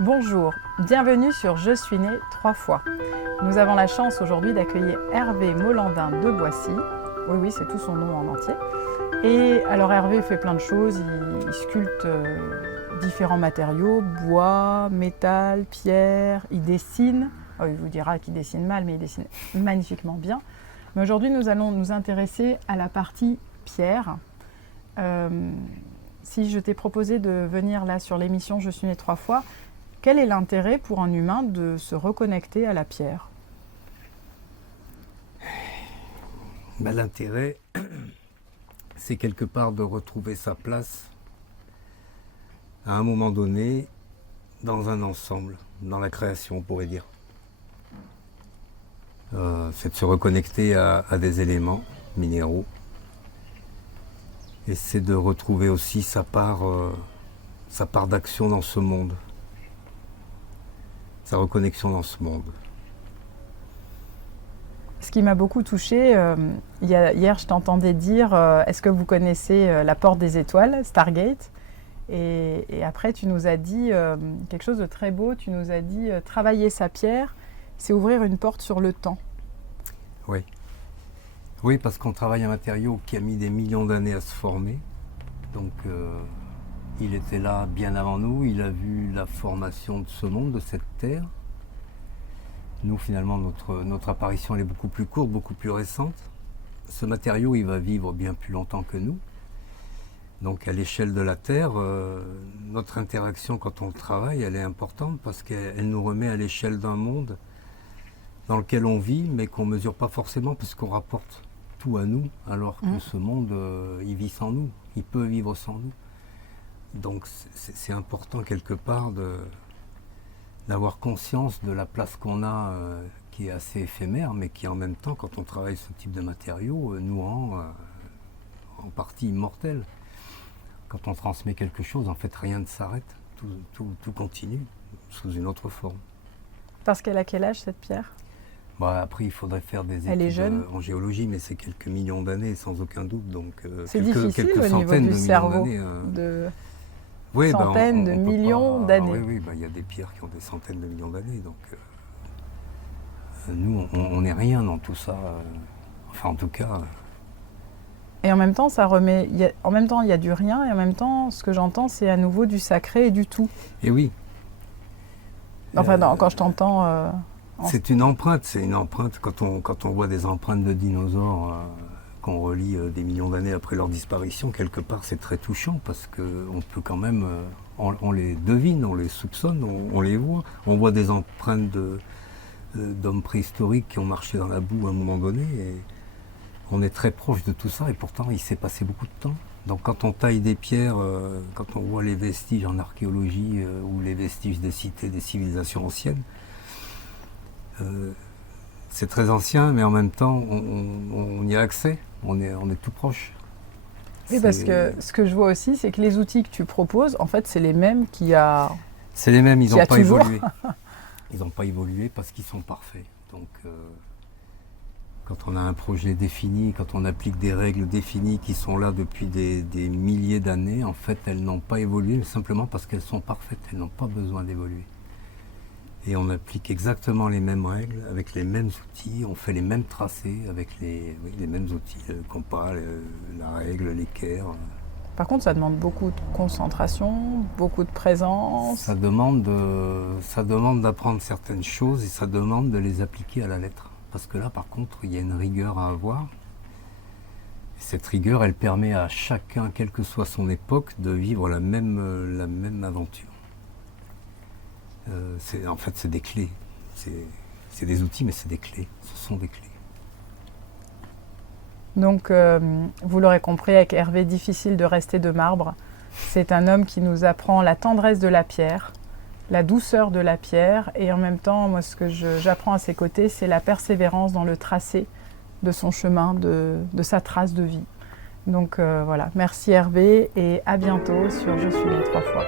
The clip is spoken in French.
Bonjour, bienvenue sur Je suis né 3 fois. Nous avons la chance aujourd'hui d'accueillir Hervé Molandin de Boissy. Oui, c'est tout son nom en entier. Et alors Hervé fait plein de choses, il sculpte différents matériaux, bois, métal, pierre, il dessine. Oh, il vous dira qu'il dessine mal, mais il dessine magnifiquement bien. Mais aujourd'hui, nous allons nous intéresser à la partie pierre. Si je t'ai proposé de venir là sur l'émission Je suis né 3 fois, quel est l'intérêt pour un humain de se reconnecter à la pierre? L'intérêt, c'est quelque part de retrouver sa place à un moment donné dans un ensemble, dans la création, on pourrait dire. C'est de se reconnecter à des éléments minéraux et c'est de retrouver aussi sa part d'action dans ce monde, sa reconnexion dans ce monde. Ce qui m'a beaucoup touchée, hier je t'entendais dire est-ce que vous connaissez la porte des étoiles, Stargate, et après tu nous as dit quelque chose de très beau, tu nous as dit travailler sa pierre, c'est ouvrir une porte sur le temps. Oui. Oui, parce qu'on travaille un matériau qui a mis des millions d'années à se former. Donc il était là bien avant nous, il a vu la formation de ce monde, de cette terre. Nous, finalement, notre apparition elle est beaucoup plus courte, beaucoup plus récente. Ce matériau, il va vivre bien plus longtemps que nous. Donc à l'échelle de la Terre, notre interaction quand on le travaille, elle est importante parce qu'elle nous remet à l'échelle d'un monde dans lequel on vit, mais qu'on ne mesure pas forcément puisqu'on rapporte tout à nous, alors que ce monde, il vit sans nous, il peut vivre sans nous. Donc c'est important quelque part d'avoir conscience de la place qu'on a, qui est assez éphémère, mais qui en même temps, quand on travaille ce type de matériaux, nous rend en partie immortels. Quand on transmet quelque chose, en fait, rien ne s'arrête, tout continue sous une autre forme. Parce qu'elle a quel âge cette pierre? Après, il faudrait faire des études en géologie, mais c'est quelques millions d'années, sans aucun doute. Donc, c'est difficile au niveau du cerveau, de centaines de millions d'années. Oui, il y a des pierres qui ont des centaines de millions d'années. Donc, nous, on n'est rien dans tout ça. Enfin, en tout cas. Et en même temps, il y a du rien, et en même temps, ce que j'entends, c'est à nouveau du sacré et du tout. Et oui. Enfin, quand je t'entends. C'est une empreinte, quand on voit des empreintes de dinosaures qu'on relie des millions d'années après leur disparition, quelque part c'est très touchant parce qu'on peut quand même, on les devine, on les soupçonne, on les voit. On voit des empreintes d'hommes préhistoriques qui ont marché dans la boue à un moment donné et on est très proche de tout ça et pourtant il s'est passé beaucoup de temps. Donc quand on taille des pierres, quand on voit les vestiges en archéologie ou les vestiges des cités, des civilisations anciennes, c'est très ancien, mais en même temps, on y a accès, on est tout proche. Oui, parce que ce que je vois aussi, c'est que les outils que tu proposes, en fait, c'est les mêmes C'est les mêmes, ils n'ont pas toujours évolué. Ils n'ont pas évolué parce qu'ils sont parfaits. Donc, quand on a un projet défini, quand on applique des règles définies qui sont là depuis des milliers d'années, en fait, elles n'ont pas évolué, mais simplement parce qu'elles sont parfaites, elles n'ont pas besoin d'évoluer. Et on applique exactement les mêmes règles, avec les mêmes outils, on fait les mêmes tracés avec les mêmes outils, le compas, la règle, l'équerre. Par contre, ça demande beaucoup de concentration, beaucoup de présence. Ça demande d'apprendre certaines choses et ça demande de les appliquer à la lettre. Parce que là, par contre, il y a une rigueur à avoir. Et cette rigueur, elle permet à chacun, quelle que soit son époque, de vivre la même aventure. En fait, c'est des clés. C'est des outils, mais c'est des clés. Ce sont des clés. Donc, vous l'aurez compris, avec Hervé, difficile de rester de marbre. C'est un homme qui nous apprend la tendresse de la pierre, la douceur de la pierre, et en même temps, moi, ce que j'apprends à ses côtés, c'est la persévérance dans le tracé de son chemin, de sa trace de vie. Donc voilà, merci Hervé, et à bientôt sur Je suis né 3 fois.